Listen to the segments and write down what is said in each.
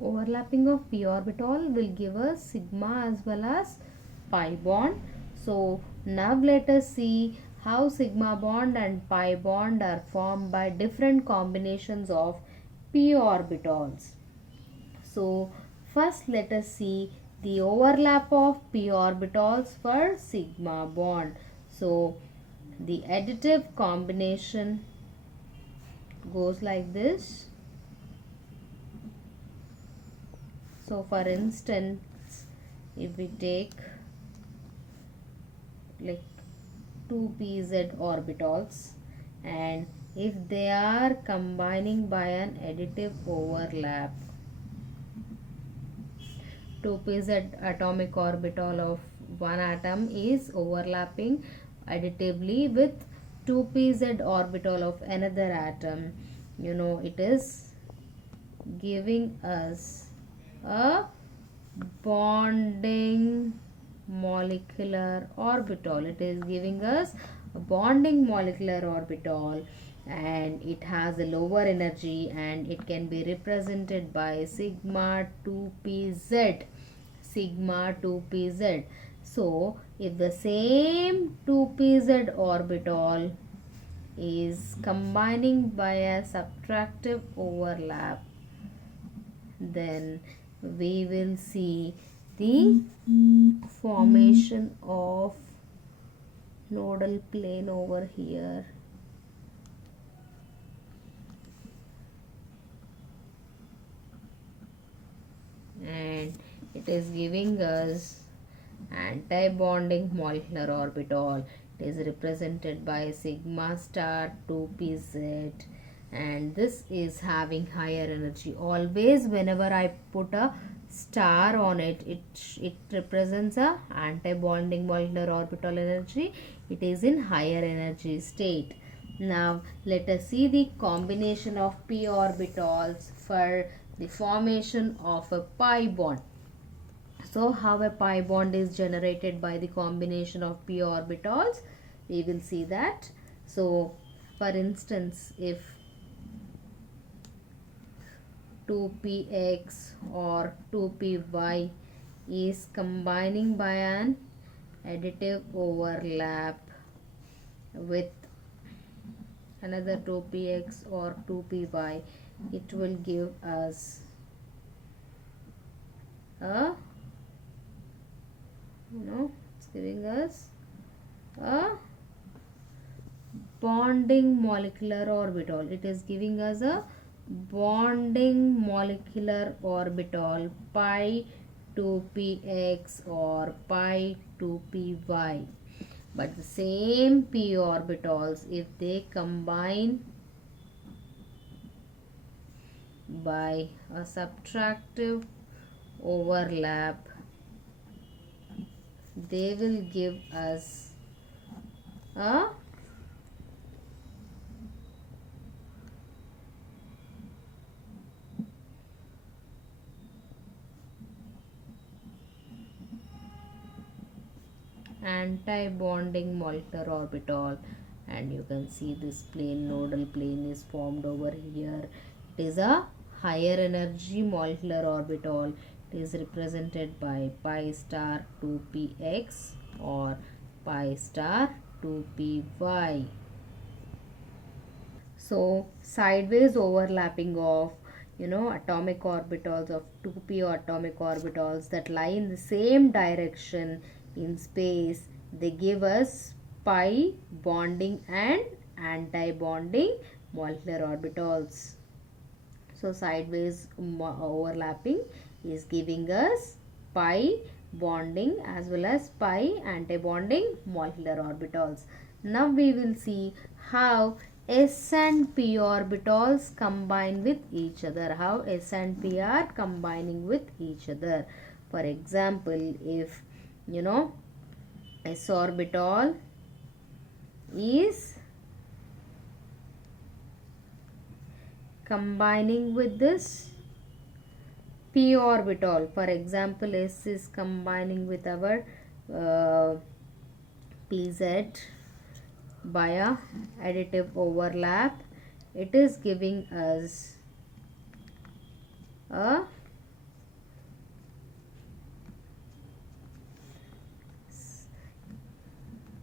overlapping of p orbital will give us sigma as well as pi bond. So now let us see how sigma bond and pi bond are formed by different combinations of p orbitals. So first let us see the overlap of p orbitals for sigma bond. So the additive combination goes like this. So for instance, if we take like 2pz orbitals, and if they are combining by an additive overlap, 2pz atomic orbital of one atom is overlapping additively with 2pz orbital of another atom, it is giving us a bonding molecular orbital. It is giving us a bonding molecular orbital, and it has a lower energy, and it can be represented by sigma 2pz. Sigma 2pz. So if the same 2pz orbital is combining by a subtractive overlap, then we will see the formation of nodal plane over here. And it is giving us anti-bonding molecular orbital. It is represented by sigma star 2pz, and this is having higher energy. Always whenever I put a star on it, it represents a anti-bonding molecular orbital energy. It is in higher energy state. Now let us see the combination of p orbitals for the formation of a pi bond. So how a pi bond is generated by the combination of p orbitals, we will see that. So for instance, if 2px or 2py is combining by an additive overlap with another 2px or 2py, it will give us a it's giving us a bonding molecular orbital. It is giving us a bonding molecular orbital pi 2px or pi 2py. But the same p orbitals, if they combine by a subtractive overlap, they will give us a anti-bonding molecular orbital. And you can see this plane, nodal plane, is formed over here. It is a higher energy molecular orbital. It is represented by pi star 2px or pi star 2py. So sideways overlapping of atomic orbitals of 2p atomic orbitals that lie in the same direction in space, they give us pi bonding and anti-bonding molecular orbitals. So sideways overlapping is giving us pi bonding as well as pi anti-bonding molecular orbitals. Now we will see how S and P orbitals combine with each other. How S and P are combining with each other. For example, if S orbital is combining with this p orbital, for example S is combining with our pz by a additive overlap, it is giving us a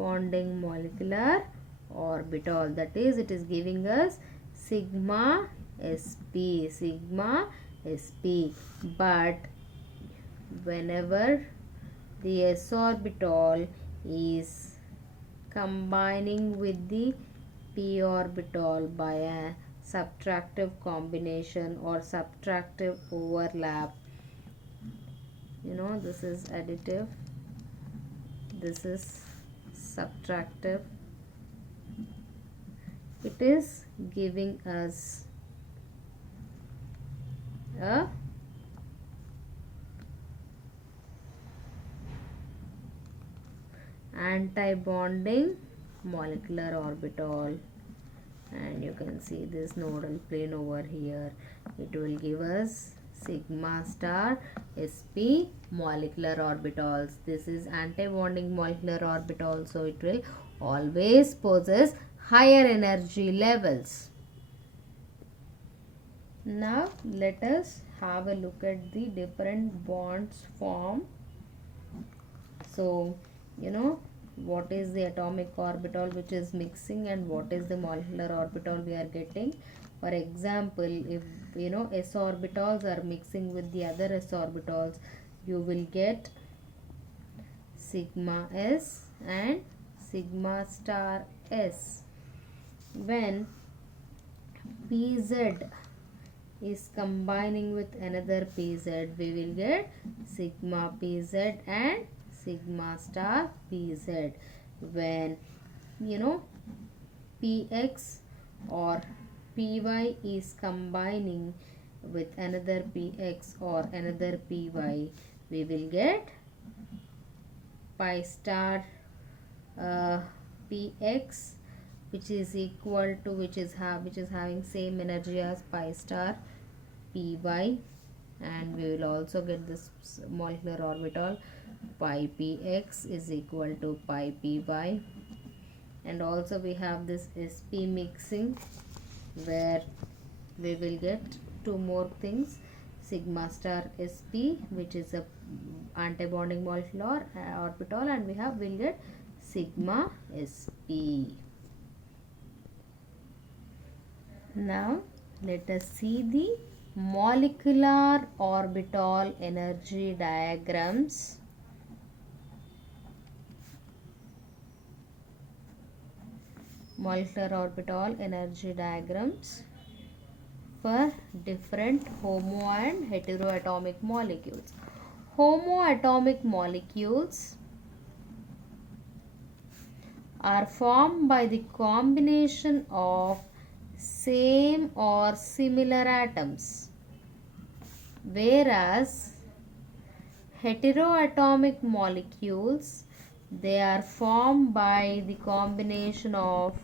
bonding molecular orbital, that is it is giving us sigma sp, but whenever the s orbital is combining with the p orbital by a subtractive combination or subtractive overlap, this is additive, this is subtractive, it is giving us a anti-bonding molecular orbital. And you can see this nodal plane over here, it will give us sigma star sp molecular orbitals. This is anti-bonding molecular orbital, so it will always possess higher energy levels. Now let us have a look at the different bonds formed. So what is the atomic orbital which is mixing and what is the molecular orbital we are getting. For example, if s orbitals are mixing with the other s orbitals, you will get sigma s and sigma star s. When pz is combining with another pz, we will get sigma pz and sigma star pz. When px or py is combining with another px or another py, we will get pi star px, which is equal to which is having same energy as pi star py, and we will also get this molecular orbital pi px is equal to pi py. And also we have this sp mixing, where we will get two more things, sigma star sp, which is a antibonding molecular orbital, and we'll get sigma sp. Now let us see the molecular orbital energy diagrams. Molecular orbital energy diagrams for different homo and heteroatomic molecules. Homoatomic molecules are formed by the combination of same or similar atoms, whereas heteroatomic molecules, they are formed by the combination of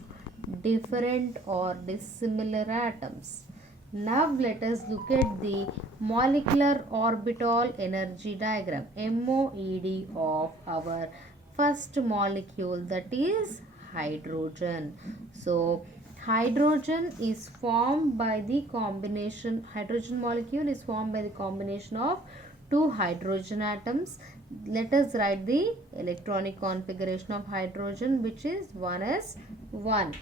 different or dissimilar atoms. Now let us look at the molecular orbital energy diagram, MOED, of our first molecule, that is hydrogen. So hydrogen is formed by the combination, hydrogen molecule is formed by the combination of two hydrogen atoms. Let us write the electronic configuration of hydrogen, which is 1s1.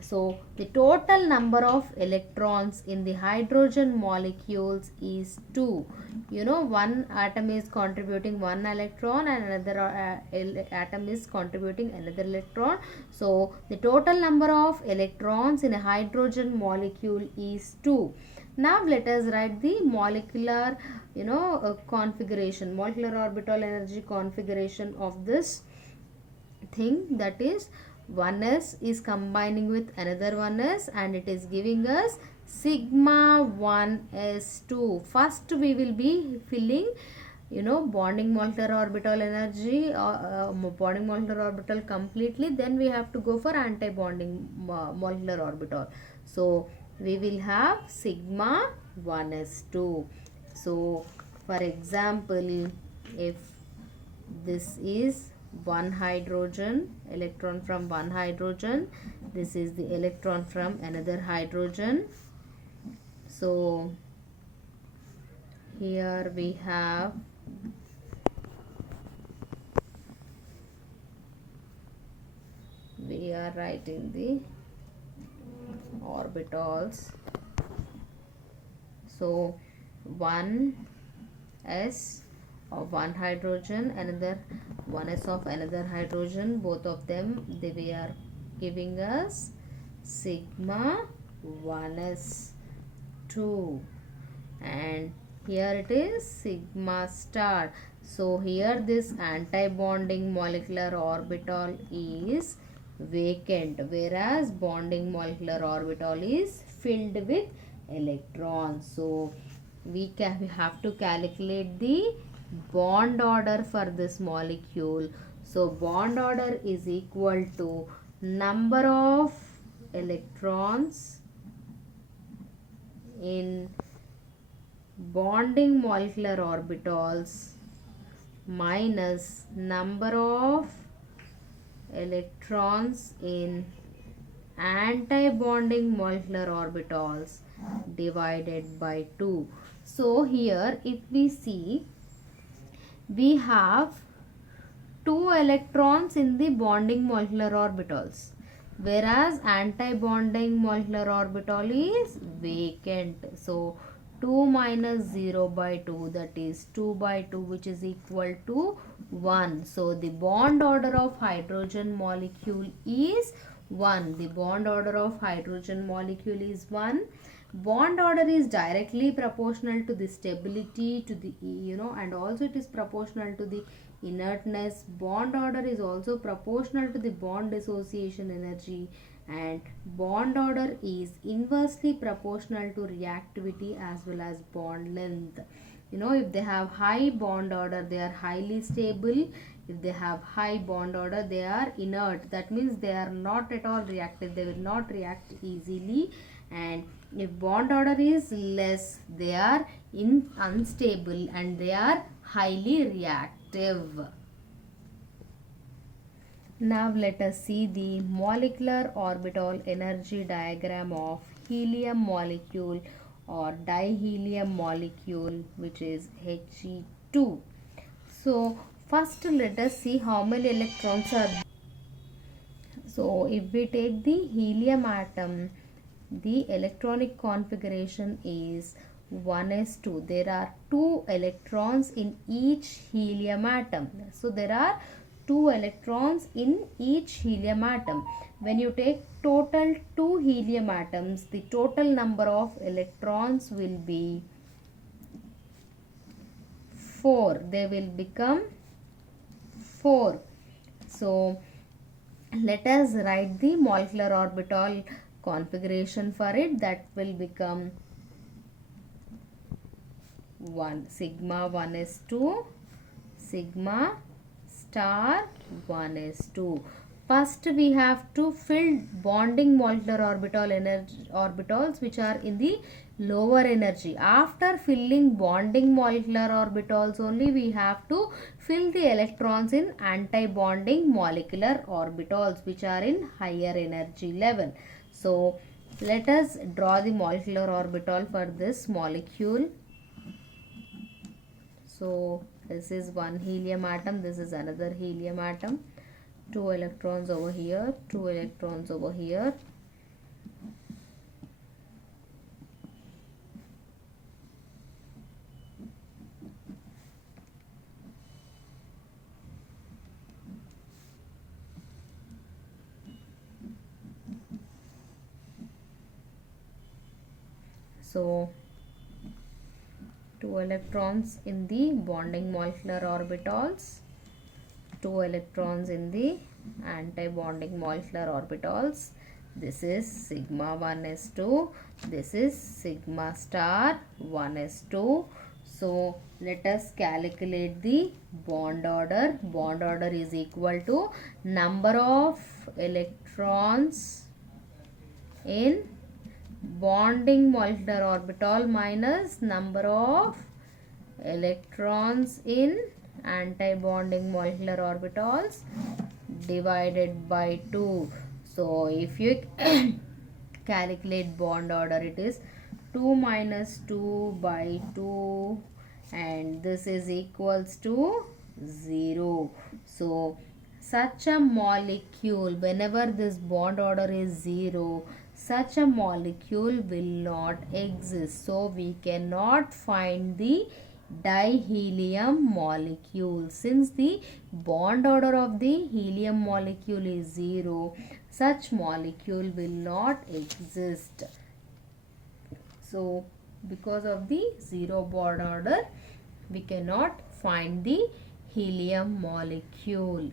So the total number of electrons in the hydrogen molecules is 2. One atom is contributing one electron and another atom is contributing another electron. So the total number of electrons in a hydrogen molecule is 2. Now let us write the molecular configuration, molecular orbital energy configuration of this thing, that is 1s is combining with another 1s and it is giving us sigma 1s2. First we will be filling bonding molecular orbital energy, bonding molecular orbital completely, then we have to go for anti-bonding molecular orbital. So we will have sigma 1s2. So for example, if this is one hydrogen, electron from one hydrogen, this is the electron from another hydrogen. So here we have we are writing the orbitals. So one s of one hydrogen, another one s of another hydrogen, both of them we are giving us sigma 1s 2, and here it is sigma star. So here this anti-bonding molecular orbital is vacant, whereas bonding molecular orbital is filled with electrons. So we have to calculate the bond order for this molecule. So bond order is equal to number of electrons in bonding molecular orbitals minus number of electrons in anti-bonding molecular orbitals divided by 2. So here if we see, we have 2 electrons in the bonding molecular orbitals, whereas anti-bonding molecular orbital is vacant. So 2 minus 0 by 2, that is 2 by 2, which is equal to 1. So the bond order of hydrogen molecule is 1. The bond order of hydrogen molecule is 1. Bond order is directly proportional to the stability, to the and also it is proportional to the inertness. Bond order is also proportional to the bond dissociation energy, and bond order is inversely proportional to reactivity as well as bond length. If they have high bond order, they are highly stable. If they have high bond order, they are inert. That means they are not at all reactive. They will not react easily. And if bond order is less, they are unstable and they are highly reactive. Now let us see the molecular orbital energy diagram of helium molecule or dihelium molecule, which is He2. So first let us see how many electrons are. So if we take the helium atom, the electronic configuration is 1s2. There are 2 electrons in each helium atom. So there are 2 electrons in each helium atom. When you take total 2 helium atoms, the total number of electrons will be 4. They will become 4. So let us write the molecular orbital configuration for it. That will become 1 sigma 1s2 sigma star 1s2. First we have to fill bonding molecular orbital orbitals which are in the lower energy. After filling bonding molecular orbitals only, we have to fill the electrons in anti-bonding molecular orbitals which are in higher energy level. So let us draw the molecular orbital for this molecule. So this is one helium atom, this is another helium atom. 2 electrons over here, 2 electrons over here. So 2 electrons in the bonding molecular orbitals, 2 electrons in the anti-bonding molecular orbitals. This is sigma 1s2, this is sigma star 1s2. So let us calculate the bond order. Bond order is equal to number of electrons in bonding molecular orbital minus number of electrons in anti-bonding molecular orbitals divided by 2. So if you calculate bond order, it is 2 minus 2 by 2 and this is equals to 0. So such a molecule, whenever this bond order is 0, such a molecule will not exist. So we cannot find the dihelium molecule. Since the bond order of the helium molecule is 0, such molecule will not exist. So because of the 0 bond order, we cannot find the helium molecule.